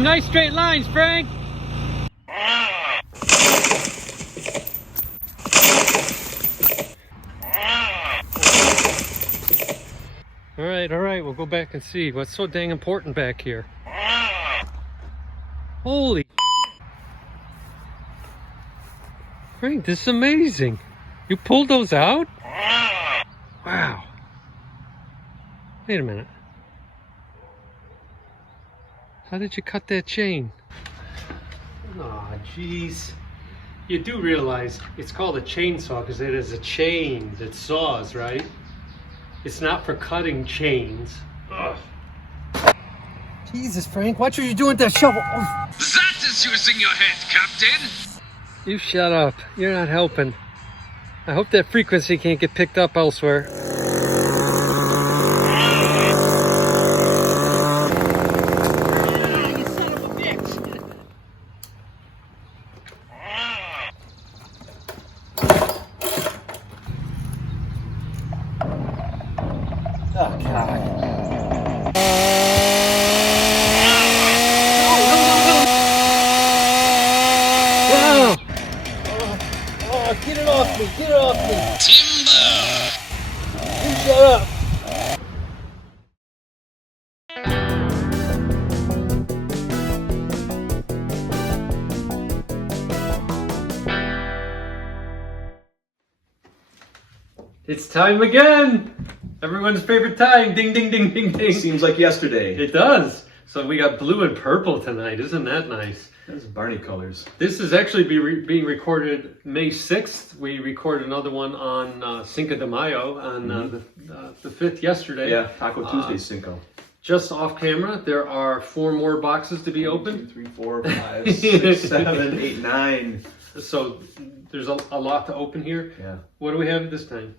some nice straight lines, Frank. All right, we'll go back and see what's so dang important back here. Holy Frank, this is amazing. You pulled those out? Wow. Wait a minute. How did you cut that chain? Aw, jeez. You do realize it's called a chainsaw because it is a chain that saws, right? It's not for cutting chains. Ugh. Jesus, Frank, watch what you're doing with that shovel. Oh. That is using your head, Captain. You shut up. You're not helping. I hope that frequency can't get picked up elsewhere. You son of a bitch. Oh, God. Get it off me! Get it off me! Timber! You shut up! It's time again! Everyone's favorite time! Ding, ding, ding, ding, ding! Seems like yesterday. It does! So we got blue and purple tonight. Isn't that nice? That's Barney colors. This is actually being recorded May 6th. We recorded another one on Cinco de Mayo on the 5th yesterday. Yeah, Taco Tuesday Cinco. Just off camera, there are 4 more boxes to be opened. 2, 3, 4, 5, 6, 7, 8, 9. So there's a lot to open here. Yeah. What do we have this time?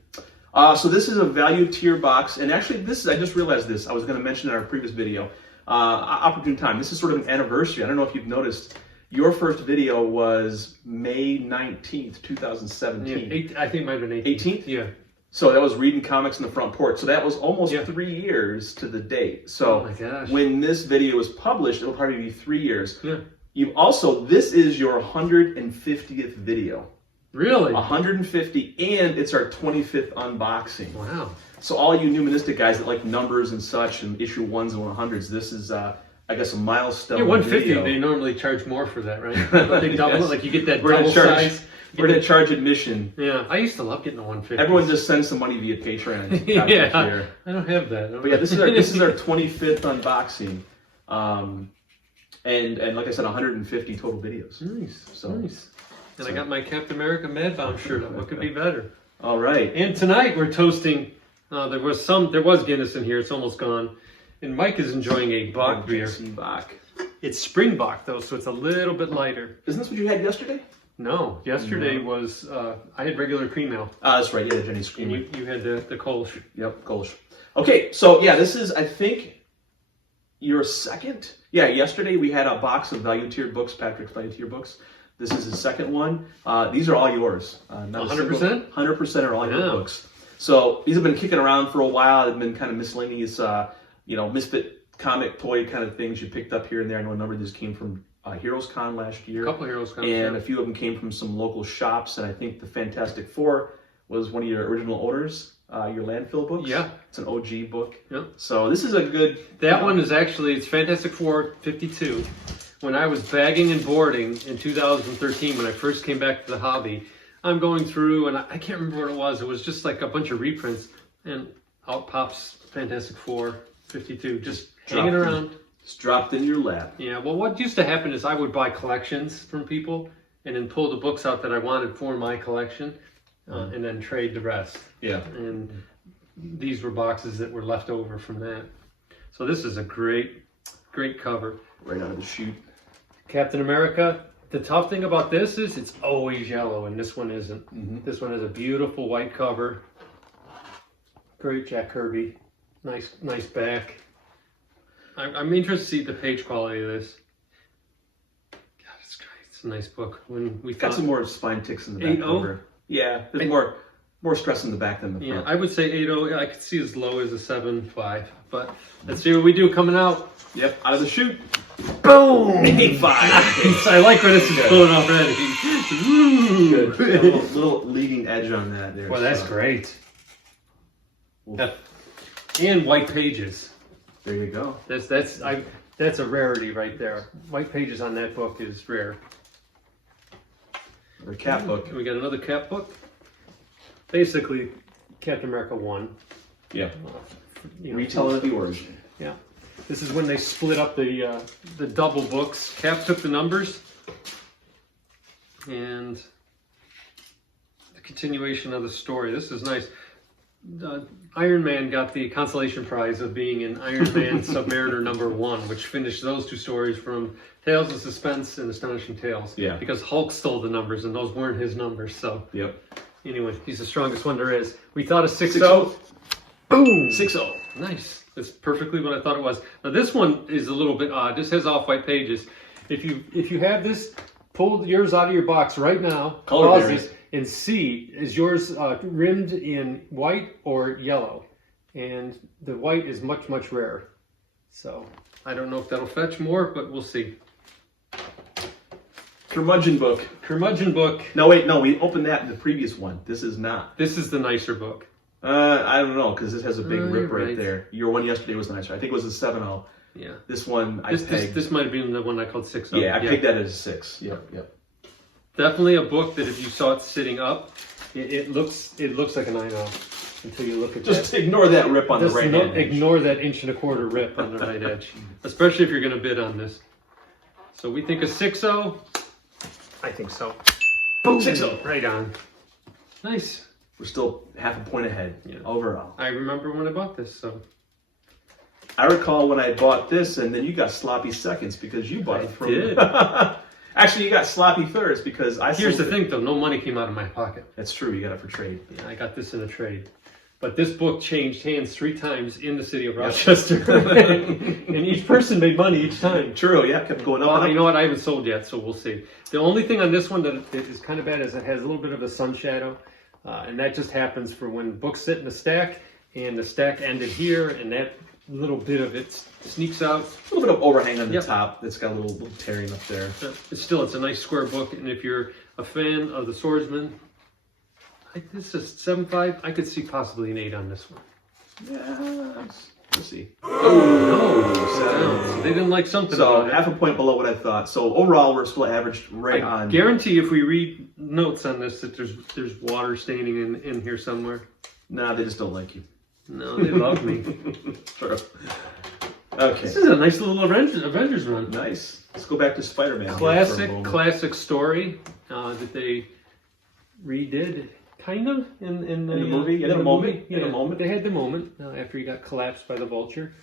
So this is a value tier box, and actually this is, I just realized this. I was going to mention in our previous video. Opportune time. This is sort of an anniversary. I don't know if you've noticed. Your first video was May 19th, 2017. Yeah, I think it might have been 18th? Yeah. So that was reading comics in the front porch. So that was almost 3 years to the date. So oh my gosh. when this video is published, it'll probably be 3 years. Yeah. You've also, this is your 150th video. Really? 150, and it's our 25th unboxing. Wow. So all you numismatic guys that like numbers and such and issue 1s and 100s, this is, I guess, a milestone. Yeah, 150, video. they normally charge more for that, right? They double it, like you get that We're double gonna charge, size. We're going to charge admission. Yeah, I used to love getting the 150. Everyone just sends some money via Patreon. Yeah, I don't have that. But yeah, this is our 25th unboxing. And like I said, 150 total videos. Nice, so, nice. And I got my Captain America Mad Bomb shirt on. What could be better? All right. And tonight we're toasting. There was Guinness in here. It's almost gone. And Mike is enjoying a Bock beer. Bach. It's Springbok though, so it's a little bit lighter. Isn't this what you had yesterday? No, yesterday was I had regular cream ale. That's right. Yeah, Jenny's cream. And you had the Kolsch. Yep, Kolsch. Okay, so yeah, this is, I think, your second. Yeah, yesterday we had a box of value tier books, Patrick's value tier books. This is the second one. These are all yours. 100%? 100% are all your books. So these have been kicking around for a while. They've been kind of miscellaneous, misfit comic toy kind of things you picked up here and there. I know a number of these came from Heroes Con last year. A couple Heroes Con. And a few of them came from some local shops. And I think the Fantastic Four was one of your original owners, your landfill books. Yeah. It's an OG book. Yep. So this is a good... That one is actually, it's Fantastic Four 52. When I was bagging and boarding in 2013, when I first came back to the hobby, I'm going through, and I can't remember what it was. It was just like a bunch of reprints, and out pops Fantastic Four 52, just hanging around. It's dropped in your lap. Yeah, well, what used to happen is I would buy collections from people, and then pull the books out that I wanted for my collection, and then trade the rest. Yeah. And these were boxes that were left over from that. So this is a great, great cover. Right out of the chute. Captain America. The tough thing about this is it's always yellow, and this one isn't. Mm-hmm. This one has a beautiful white cover. Great Jack Kirby. Nice back. I'm interested to see the page quality of this. God, it's great. It's a nice book. When we got some more spine ticks in the back cover. Yeah, there's more. more stress in the back than the Yeah, front. I would say 8.0. I could see as low as a 7.5. But let's see what we do coming out. Yep, out of the chute. Boom! 8.5. I like where this is pulling already. Ooh. Good. A little leading edge on that there. Boy, that's so. great. And white pages. There you go. That's a rarity right there. White pages on that book is rare. Or cat book. And we got another cat book. Basically, Captain America 1. Yeah. You know, Retelling of the origin. Yeah. This is when they split up the double books. Cap took the numbers. And the continuation of the story. This is nice. Iron Man got the consolation prize of being in Iron Man Submariner #1, which finished those two stories from Tales of Suspense and Astonishing Tales. Yeah. Because Hulk stole the numbers, and those weren't his numbers. So Yep. anyway, he's the strongest one there is. We thought a 6.0. Boom! 6.0. Nice. That's perfectly what I thought it was. Now this one is a little bit odd. This has off-white pages. If you have this, pull yours out of your box right now. Color pause varies. it, and see, is yours rimmed in white or yellow? And the white is much, much rarer. So I don't know if that'll fetch more, but we'll see. Curmudgeon book. Curmudgeon book. No, wait, no, we opened that in the previous one. This is not. This is the nicer book. I don't know, because this has a big rip you're right right. there. Your one yesterday was nicer. I think it was a 7.0. Yeah. This one I pegged. This might have been the one I called 6.0. Yeah, I pegged that as a 6. Yep. Definitely a book that if you saw it sitting up, it looks like a 9.0 until you look at Just that. ignore that rip on Just the right hand. ignore that 1.25" rip on the right edge, especially if you're going to bid on this. So we think a 6.0. I think so. Boom! 6.0. Right on. Nice. We're still half a point ahead overall. I remember when I bought this, so. I recall when I bought this, and then you got sloppy seconds because you bought it from. did. Actually, you got sloppy thirds because I. Here's the sold it. thing, though. No money came out of my pocket. That's true. You got it for trade. Yeah, I got this in a trade. But this book changed hands 3 times in the city of Rochester. and each person made money each time. True. Yeah, kept going up. Well, and you up. know what? I haven't sold yet, so we'll see. The only thing on this one that is kind of bad is it has a little bit of a sun shadow. And that just happens for when books sit in the stack, and the stack ended here, and that little bit of it sneaks out. A little bit of overhang on the Yep. top that's got a little tearing up there. It's a nice square book, and if you're a fan of the Swordsman, this is 7.5. I could see possibly an 8 on this one. Yeah, let's see. Oh, no. They didn't like something So about it. half a point below what I thought. So overall, we're still averaged right I on. guarantee if we read notes on this that there's water staining in here somewhere. Nah, they just don't like you. No, they love me. True. Okay. This is a nice little Avengers run. Nice. Let's go back to Spider-Man. here for a moment. Classic story that they redid, kind of in the movie? Yeah, in in the a moment. movie. In a Yeah, moment. They had the moment after he got collapsed by the Vulture.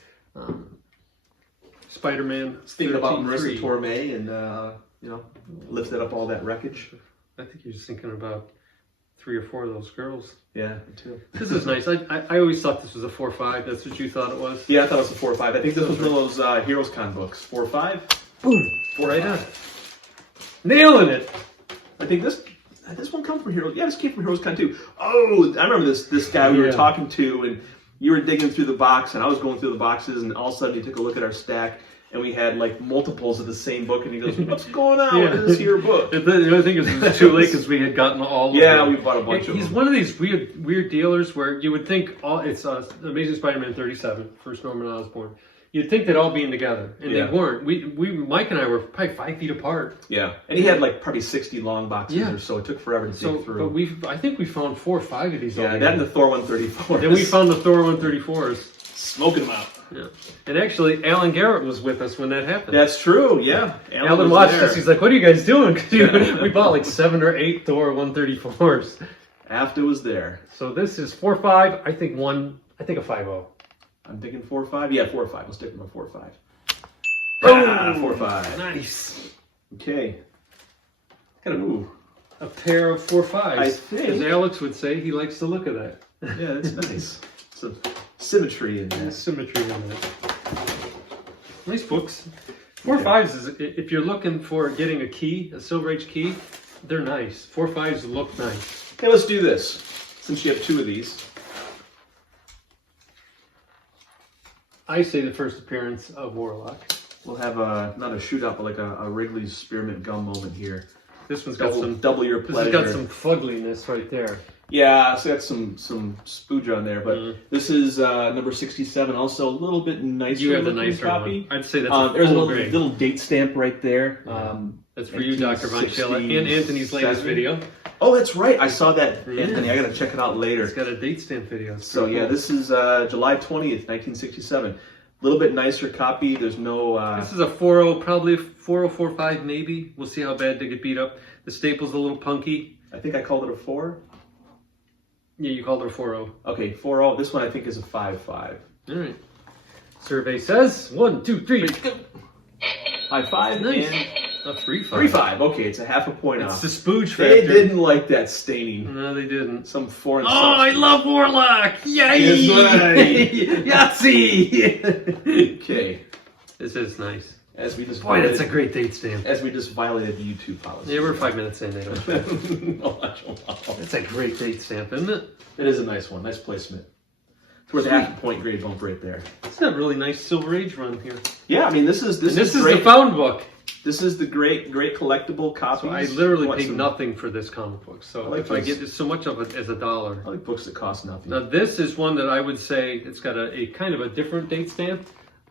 Spider-Man. Thinking about 13-3. Marissa Tomei and lifted up all that wreckage. I think you're just thinking about 3 or 4 of those girls. Yeah, me too. This is nice. I always thought this was a 4.5. That's what you thought it was. Yeah, I thought it was a 4 or 5. I think this was one of those Heroes Con books. 4 or 5? Boom. 4 Right on. Nailing it. I think this one come from Heroes. Yeah, this came from Heroes Con too. Oh, I remember this guy we were talking to, and you were digging through the box, and I was going through the boxes, and all of a sudden you took a look at our stack, and we had like multiples of the same book, and he goes, "What's going on with this here book?" I think it was too late because we had gotten all. Yeah, of them. we bought a bunch of He's them. one of these weird dealers where you would think it's Amazing Spider-Man 37, first Norman Osborn. You'd think they'd all be in together, and they weren't. We Mike and I were probably 5 feet apart. Yeah, and he had like probably 60 long boxes or so. It took forever to dig through. But I think we found 4 or 5 of these. Yeah, that and the Thor 134. Then we found the Thor 134s. Smoking them out. Yeah, and actually, Alan Garrett was with us when that happened. That's true. Yeah, Alan watched us. He's like, "What are you guys doing?" Because we bought like 7 or 8 Thor 134s. After was there. So this is 4.5. I think a 5.0. I'm thinking 4 or 5. Yeah, 4 or 5. We'll stick with my 4 or 5. Boom! 4 or 5. Nice. Okay. Got A pair of 4.5s. I think. As Alex would say, he likes the look of that. Yeah, that's nice. Some symmetry in there. Symmetry in that. Nice books. 4.5s is if you're looking for getting a key, a Silver Age key, they're nice. 4.5s look nice. Okay, let's do this. since you have 2 of these. I say the first appearance of Warlock. We'll have not a shootout, but like a Wrigley's Spearmint Gum moment here. This one's got some double your pleasure. This has got some fugliness right there. Yeah, so that's some spooge on there, but this is number 67. Also a little bit nicer. You have the looking nicer copy. one. I'd say that's a there's a full little, grade. little date stamp right there. That's for you, Dr. Von Schiller, and Anthony's latest video. Oh, that's right. I saw that, Anthony. I got to check it out later. It's got a date stamp video. So yeah, this is July 20th, 1967. A little bit nicer copy. There's no. This is a 4.0, probably 4.045 maybe. We'll see how bad they get beat up. The staple's a little punky. I think I called it a 4. Yeah, you called it a 4.0. Okay, 4.0. This one I think is a 5.5. All right. Survey says 1, 2, 3. High five. Nice. And A 3.5. 3.5. Okay, it's a half a point It's off. the spooge factor. They didn't like that staining. No, they didn't. Some foreign. Oh, I love Warlock! Yay! Yahtzee! Okay. This is nice. As we just Boy, that's a great date stamp. As we just violated the YouTube policy. Yeah, we're 5 minutes in. They don't. Wow. That's a great date stamp, isn't it? It is a nice one. Nice placement. It's worth a half a point grade bump right there. It's a really nice Silver Age run here. Yeah, I mean this is the found book. This is the great collectible copy. So I literally paid nothing for this comic book. So like if I this. get so much of it as $1. I like books that cost nothing. Now this is one that I would say it's got a kind of a different date stamp.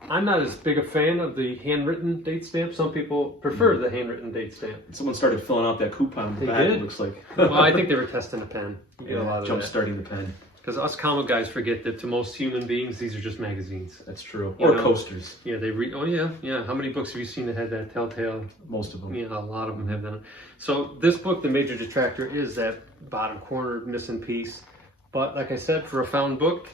I'm not as big a fan of the handwritten date stamp. Some people prefer the handwritten date stamp. Someone started filling out that coupon in the They back, did? it looks like. Well, I think they were testing a pen. We get a lot of jump that. starting the pen. Because us comic guys forget that to most human beings, these are just magazines. That's true. You Or know? coasters. Yeah, they read. Oh yeah. How many books have you seen that had that telltale? Most of them. Yeah, a lot of them have that. So this book, the major detractor is that bottom corner missing piece. But like I said, for a found book,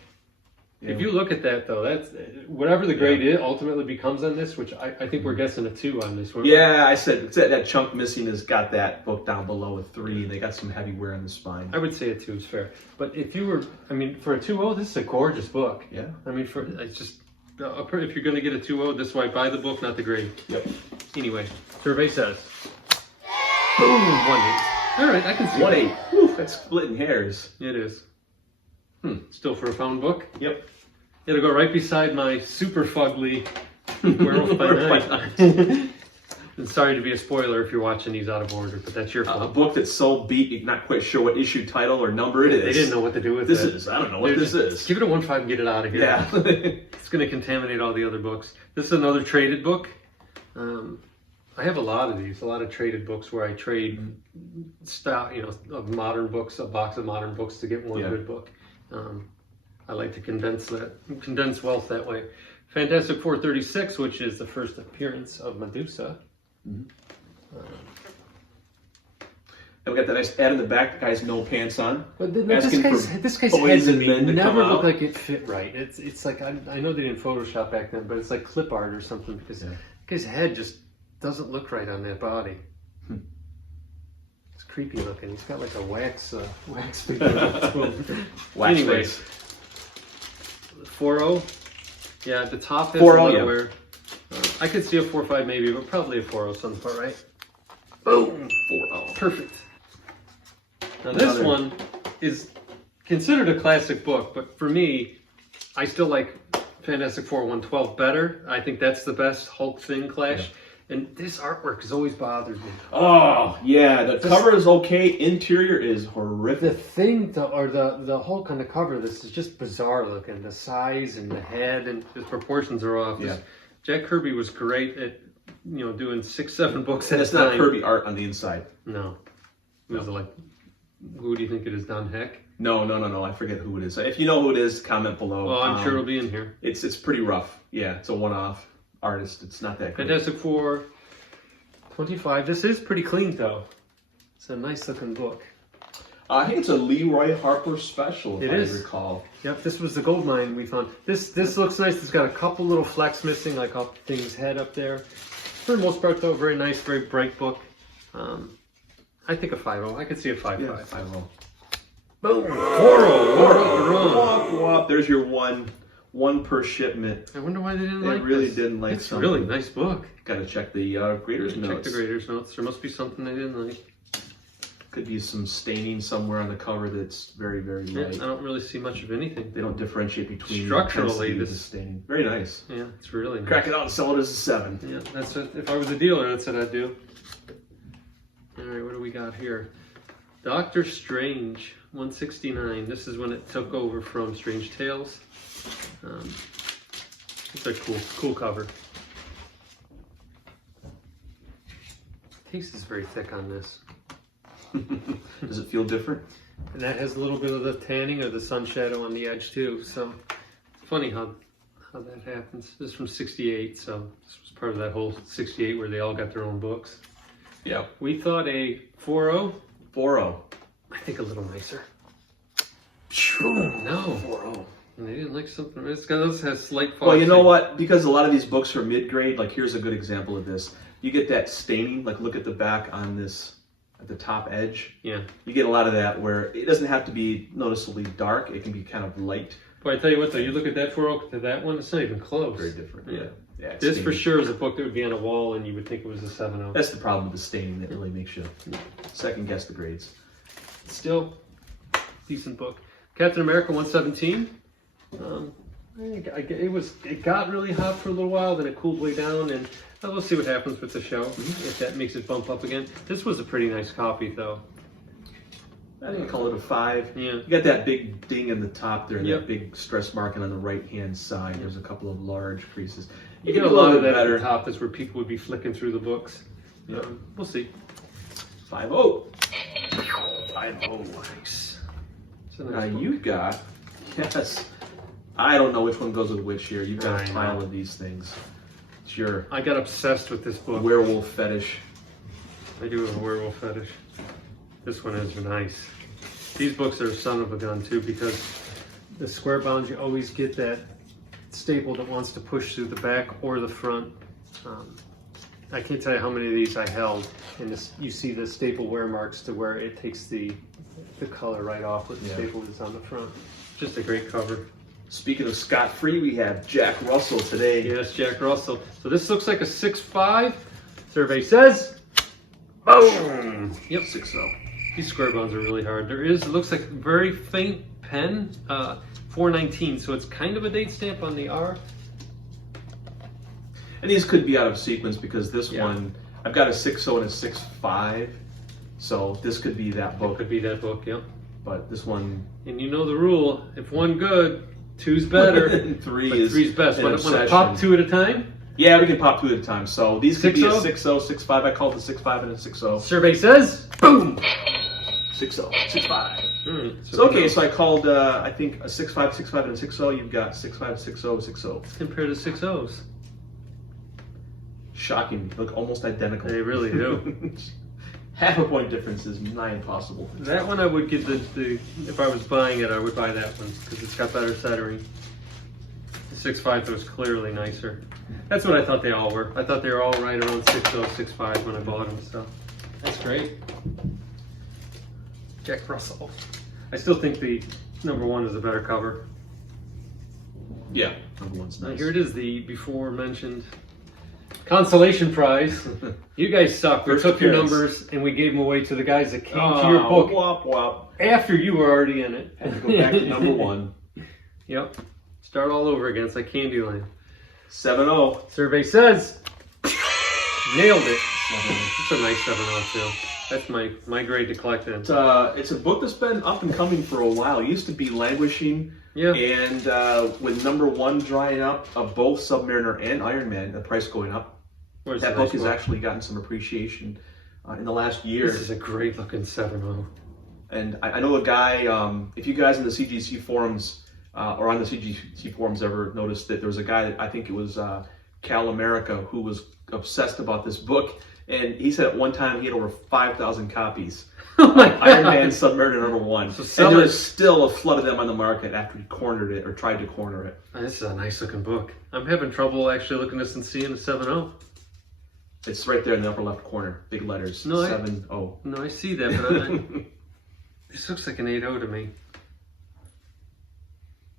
if you look at that though, that's whatever the grade it ultimately becomes on this, which I think we're guessing a 2 on this one. Yeah, I said that chunk missing has got that book down below a 3. They got some heavy wear on the spine. I would say a 2 is fair. But if you were, I mean, for a 2.0, this is a gorgeous book. Yeah. I mean, it's just, if you're going to get a 2.0, this is why buy the book, not the grade. Yep. Anyway, survey says. Boom, 1.8. All right, I can see 1.8. Whew, that's splitting hairs. It is. Still for a found book? Yep. It'll go right beside my super fugly Werewolf by Werewolf Night. by Night. And sorry to be a spoiler if you're watching these out of order, but that's your A fault. book that's so beat, you're not quite sure what issue, title, or number it is. They didn't know what to do with this it. is. I don't know what this is. Give it a 1.5 and get it out of here. Yeah. It's going to contaminate all the other books. This is another traded book. I have a lot of these, a lot of traded books where I trade stock, of modern books, a box of modern books to get one good book. I like to condense wealth that way. Fantastic 436, which is the first appearance of Medusa. And we got that nice ad in the back. The guy's no pants on. But this guy's toys head to and me men to never come looked out. like it fit right. It's like I know they didn't Photoshop back then, but it's like clip art or something because the guy's head just doesn't look right on that body. It's creepy looking. He's got like a wax figure. Wax Anyway, face. 4.0. Yeah, the top has 4.0, a lot yeah. of wear. I could see a 4.5 maybe, but probably a 4.0 some part, right? Boom! 4.0. Perfect. Now this one is considered a classic book, but for me, I still like Fantastic Four 112 better. I think that's the best Hulk Thing clash. And this artwork has always bothered me. Oh, yeah. The cover is okay. Interior is horrific. The thing, the Hulk on the cover of this is just bizarre looking. The size and the head and the proportions are off. Yeah. Jack Kirby was great at, doing 6-7 books at And a it's time. not Kirby art on the inside. No. It was like, who do you think it is, Don Heck? No. I forget who it is. If you know who it is, comment below. Well, I'm sure it'll be in here. It's pretty rough. Yeah, it's a one-off artist. It's not that good. Fantastic Four 25. This is pretty clean, though. It's a nice looking book. I think it's a Leroy Harper special, if It is. I recall. Yep, this was the gold mine we found. This looks nice. It's got a couple little flecks missing, like up thing's head up there. For the most part, though, very nice, very bright book. I think a 5.0. I could see a 5.5. Yeah, 5.0. Boom! 4.0. Whoop. There's your one per shipment. I wonder why they didn't They like really this. didn't like It's a something. really nice book. Got to check the graders' notes. Check the graders' notes. There must be something they didn't like. Could be some staining somewhere on the cover that's very, very Yeah, light. I don't really see much of anything. They don't differentiate between Structurally, the this staining. Very nice. Yeah, it's really nice. Crack it out and sell it as a 7. Yeah, that's what, if I was a dealer, that's what I'd do. All right, what do we got here? Doctor Strange 169. This is when it took over from Strange Tales. It's a cool cover. Case is very thick on this. Does it feel different? And that has a little bit of the tanning or the sun shadow on the edge too. So funny how that happens. This is from 68, so this was part of that whole 68 where they all got their own books. Yeah. We thought a 4.0. 4.0. I think a little nicer. No. No. 4.0. And they didn't like something. This has slight fog. Well, you know what? Because a lot of these books are mid-grade, like here's a good example of this. You get that staining, like look at the back on this, at the top edge. Yeah. You get a lot of that where it doesn't have to be noticeably dark. It can be kind of light. But I tell you what though, you look at that 4.0 to that one, it's not even close. Very different. Yeah. Yeah. This for sure is a book that would be on a wall and you would think it was a 7.0. That's the problem with the staining that really makes you second guess the grades. Still, decent book. Captain America 117. It got really hot for a little while, then it cooled way down, and we'll see what happens with the show if that makes it bump up again. This was a pretty nice copy, though. I think I call it a 5. Yeah. You got that big ding in the top there, and Yep. that big stress marking on the right-hand side. There's a couple of large creases. You get a lot of that at the top. That's where people would be flicking through the books. Yep. We'll see. 5.0. 5.0. Nice. It's a Now nice book. you've got, yes, I don't know which one goes with which here. You've got I a know. pile of these things. It's your I got obsessed with this book. werewolf fetish. I do have a werewolf fetish. This one is nice. These books are a son of a gun too, because the square bound you always get that staple that wants to push through the back or the front. I can't tell you how many of these I held, and you see the staple wear marks to where it takes the color right off with the staple that's on the front. Just a great cover. Speaking of scot-free, we have Jack Russell today. Yes, Jack Russell. So this looks like a 6.5. Survey says, boom. Yep. 6.0. These square bounds are really hard. It looks like very faint pen, 419, so it's kind of a date stamp on the R. And these could be out of sequence because this one, I've got a 6.0 and a 6.5. So this could be that It book. could be that book, yep. But this one, And you know the rule, if one good, two's better. and But 3 is three's best. an When I obsession. pop 2 at a time, Yeah, we can pop 2 at a time. So these could be a 6.0? 6.0, 6.5. I call it a 6.5 and a 6.0. survey says, boom. 6.0, 6.5. So So okay, so I called I think a 6.5, 6.5, and a 6.0. You've got 6.5, 6.0, 6.0. compared to 6.0s. Shocking. They look almost identical. They really do. Half a point difference is nigh impossible. That one I would give the if I was buying it, I would buy that one because it's got better centering. The 6.5 was clearly nicer. That's what I thought they all were. I thought they were all right around 6.0, 6.5 when I bought them. So that's great. Jack Russell. I still think the #1 is a better cover. Yeah, number 1's Now nice. here it is, the before mentioned consolation prize. You guys suck. We First took your appearance. numbers and we gave them away to the guys that came to your book Wop wop. after you were already in it. Had to go back to number 1. Yep. Start all over again. It's like Candyland. 7.0. Survey says nailed it. It's a nice 7.0 too. That's my grade to collect in. It's a book that's been up and coming for a while. It used to be languishing. Yeah. And with number 1 drying up of both Submariner and Iron Man, the price going up, Where's that the book nice has actually gotten some appreciation in the last year. This is a great looking 7.0. And I know a guy, if you guys in the CGC forums or on the CGC forums ever noticed that there was a guy, I think it was Cal America, who was obsessed about this book. And he said at one time he had over 5,000 copies. Oh my God. Iron Man Submariner number 1. So and there's still a flood of them on the market after he cornered it or tried to corner it. This is a nice looking book. I'm having trouble actually looking at this and seeing a 7.0. It's right there in the upper left corner, big letters, No, 7.0. No, I see that, but this looks like an 8.0 to me.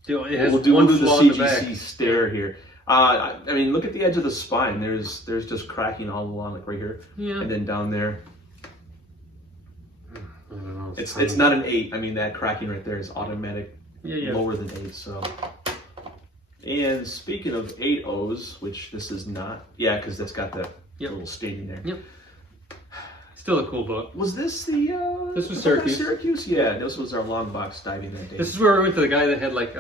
It has We'll do one the flaw in the back. CGC stare here. I mean, look at the edge of the spine. There's just cracking all along, like right here, Yeah. and then down there. It's not an 8. I mean, that cracking right there is automatic lower than 8. So, and speaking of 8.0s, which this is not, yeah, because that's got the little staining there. Yep. Still a cool book. Was this the? This was Syracuse. Syracuse, yeah. This was our long box diving that day. This is where we went to the guy that had like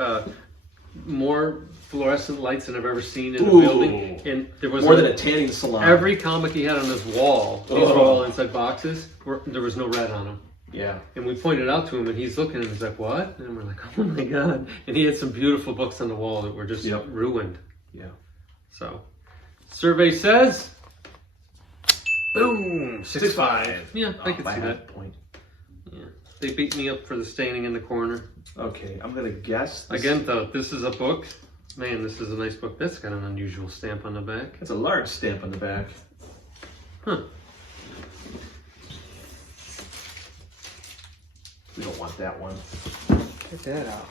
more fluorescent lights than I've ever seen in a building, and there was more than a tanning salon. Every comic he had on his wall, these were all inside boxes. There was no red on them. Yeah. And we pointed out to him, and he's looking, and he's like, "What?" And we're like, "Oh my god!" And he had some beautiful books on the wall that were just ruined. Yeah. So, survey says, boom, 6.5. Yeah, I can see that. Point. Yeah, they beat me up for the staining in the corner. Okay, I'm gonna guess. Again, though, this is a book. Man, this is a nice book. That's got an unusual stamp on the back. It's a large stamp on the back. Huh. We don't want that one. Get that out.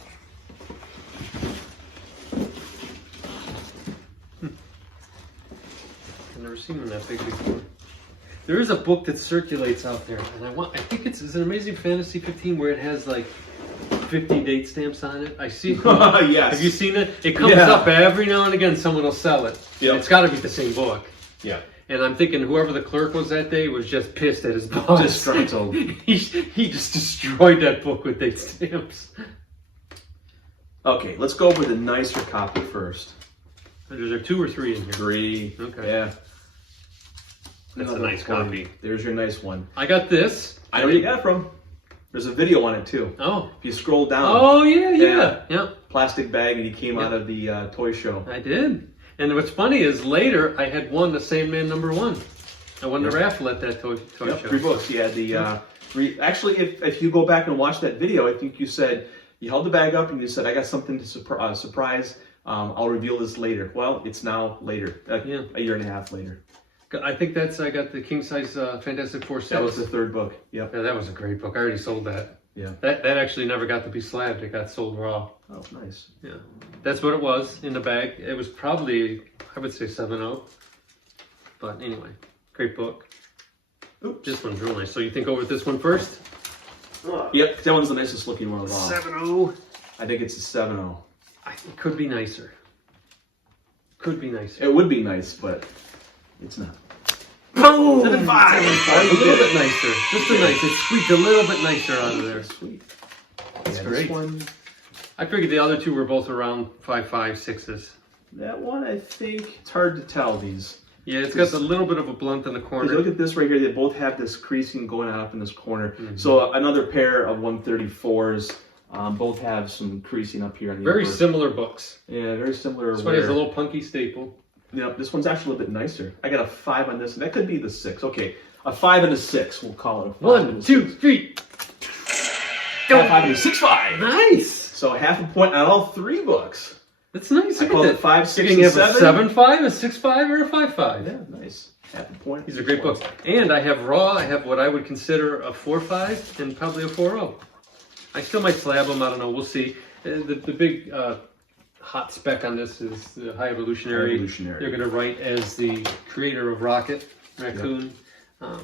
I've never seen one that big before. There is a book that circulates out there, and I think it's an Amazing Fantasy 15 where it has like 50 date stamps on it. I see it. Yes. Have you seen it? It comes up every now and again. Someone will sell it. Yep. It's got to be the same book. Yeah. And I'm thinking whoever the clerk was that day was just pissed at his boss. Disgruntled. he just destroyed that book with date stamps. Okay, let's go with a nicer copy first. Is there 2 or 3 in here? 3. Okay. Yeah. That's a nice copy. There's your nice one. I got this. I know where you got it from. There's a video on it too. Oh. If you scroll down. Oh, yeah. Plastic bag, and he came out of the toy show. I did. And what's funny is later I had won the Sandman #1. I won the raffle at that toy show. 3 books. He had the actually, if you go back and watch that video, I think you said you held the bag up and you said, "I got something to surprise. I'll reveal this later." Well, it's now later. A year and a half later. I think I got the king size Fantastic Four set. That was the 3rd book. Yep. Yeah, that was a great book. I already sold that. Yeah. That actually never got to be slabbed. It got sold raw. Oh, nice. Yeah. That's what it was in the bag. It was probably, I would say 7.0. But anyway, great book. Oops. This one's real nice. So you think over this one first? Yep, that one's the nicest looking one of all. 7.0. I think it's a 7.0. It could be nicer. Could be nicer. It would be nice, but it's not. Boom! 7.5. A little bit nicer. Just a nice. It squeaked a little bit nicer out of there. Sweet. That's This great. one, I figured the other 2 were both around 5.5, 6s. that one, I think it's hard to tell these. Yeah, it's got a little bit of a blunt in the corner. Look at this right here. They both have this creasing going on up in this corner. So another pair of 134s. Both have some creasing up here on the Very upper. similar books. Yeah, very similar. This one has a little punky staple. Yep, this one's actually a little bit nicer. I got a 5 on this, and that could be the 6. Okay, a 5 and a 6. We'll call it a 5. 1, 2, 3. Got a 5 and a 6.5. Nice. So half a point on all 3 books. That's nice. I Look called at it that. 5, 6, You can and have 7. a 7.5, a 6.5, or a 5.5. Yeah, nice. Half a point. These are great books. And I have raw. I have what I would consider a 4.5 and probably a 4.0. I still might slab them. I don't know. We'll see. The big hot spec on this is the High Evolutionary. They're going to write as the creator of Rocket Raccoon. Yep.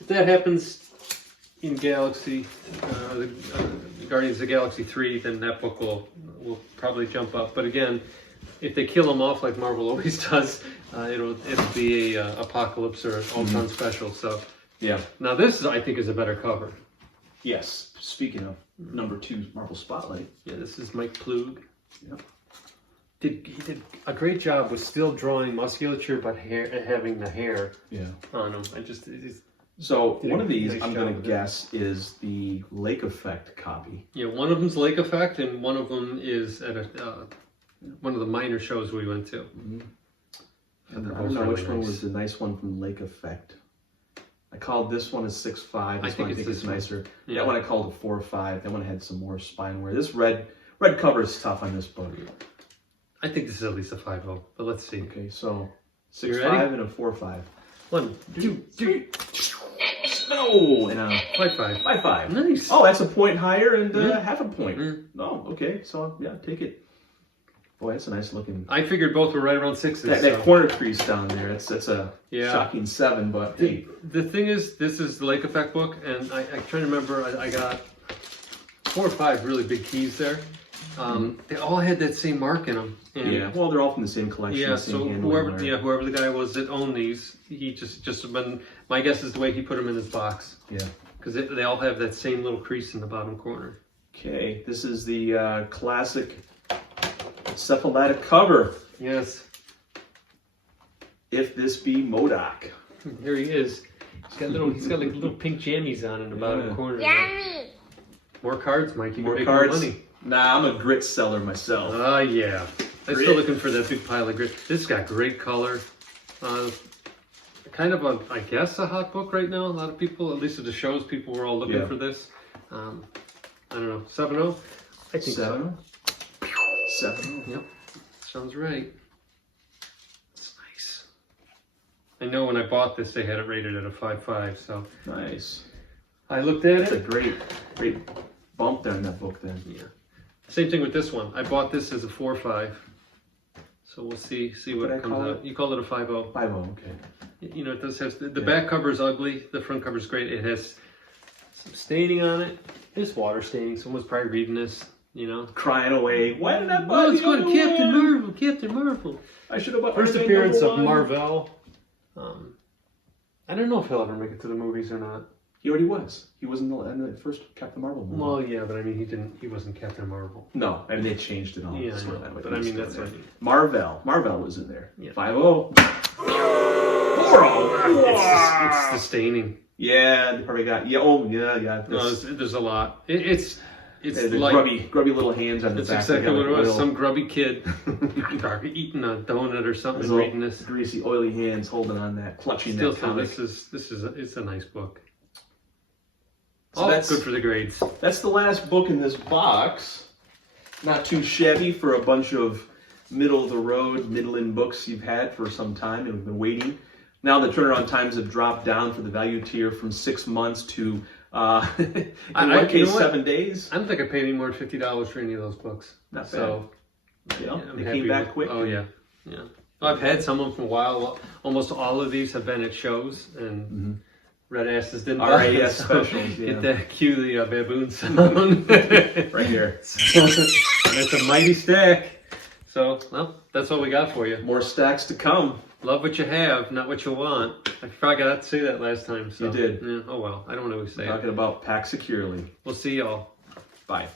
If that happens in Galaxy, the Guardians of the Galaxy 3, then that book will probably jump up. But again, if they kill them off like Marvel always does, it'll be a Apocalypse or Ultron special. So yeah. Now this I think is a better cover. Yes. Speaking of #2 Marvel Spotlight. Yeah, this is Mike Plug. Yep. He did a great job with still drawing musculature, but having the hair on him. So one of these, nice I'm going job to guess, is the Lake Effect copy. Yeah, one of them's Lake Effect, and one of them is at one of the minor shows we went to. I don't know which one was the nice one from Lake Effect. I called this one a 6.5. This one I think it's nicer. Yeah. That one I called a 4.5. That one had some more spine wear. This red cover is tough on this book. I think this is at least a 5.0, but let's see. Okay, so You 6.5 ready? and a 4.5. 1, 2, 3. No, and a 5.5. 5.5. Nice. Oh, that's a point higher and Yeah. half a point. Mm. Oh, okay. So yeah, take it. Boy, that's a nice looking. I figured both were right around 6s. That corner crease down there, that's a Yeah. shocking 7, but hey. The thing is, this is the Lake Effect book, and I trying to remember, I got 4 or 5 really big keys there. They all had that same mark in them. And Yeah, well, they're all from the same collection. yeah, same so handling wear. whoever the guy was that owned these, he just been, my guess is the way he put them in his box. Yeah. Because they all have that same little crease in the bottom corner. Okay, this is the classic cephalatic cover. Yes. If This Be MODOK. Here he is. He's got like little pink jammies on in the bottom corner. Yummy. More cards, Mike. You More can make cards. more money. Nah, I'm a grit seller myself. Yeah. I'm Grit. still looking for that big pile of grit. This got great color. Kind of I guess a hot book right now. A lot of people, at least at the shows, people were all looking for this. I don't know. 7-0? I think 7? so. 7? Yep. Sounds right. It's nice. I know when I bought this, they had it rated at a 5.5, so. Nice. I looked at That's a it. great bump there in that book then. Yeah. Same thing with this one. I bought this as a 4.5. So we'll see what What comes call out. You call it a 5.0. 5-0, okay. You know, it does have, the back cover is ugly, the front cover is great. It has some staining on it. There's water staining. Someone's probably reading this, you know. Crying away. Why did I buy Well, it's the going other Captain one? Marvel, Captain Marvel. I should have bought First the appearance number of one. Marvel. I don't know if he'll ever make it to the movies or not. He already was. He was in the first Captain Marvel movie. Well, yeah, but I mean, he wasn't Captain Marvel. No, I mean they changed it all. Yeah, I sort of know, that way. but I mean, that's what I mean. Marvel was in there. Yeah. 5-0. 4-0. It's the staining. Yeah, they probably got. Yeah, oh yeah. No, there's a lot. It's the like grubby little hands on the that's back. exactly what it was. Oil. Some grubby kid eating a donut or something Those and little reading this. greasy, oily hands holding on that, clutching Still, that so comic. it's a nice book. So All that's good for the grades. That's the last book in this box. Not too shabby for a bunch of middle-of-the-road, middling books you've had for some time and we've been waiting. Now the turnaround times have dropped down for the value tier from 6 months to, in one case, you know what? 7 days. I don't think I paid any more than $50 for any of those books. Not bad. So Yeah, I'm they happy came back with- quick. Oh yeah. Well, I've had some of them for a while. Almost all of these have been at shows, and Red Asses didn't buy it, RAS so specials, yeah. Get that cue the baboon sound Right here. So, that's a mighty stack. So, well, that's what we got for you. More stacks to come. Love what you have, not what you want. I forgot to say that last time. So. You did. Yeah, oh well, I don't always say it. Talking about pack securely. We'll see y'all. Bye.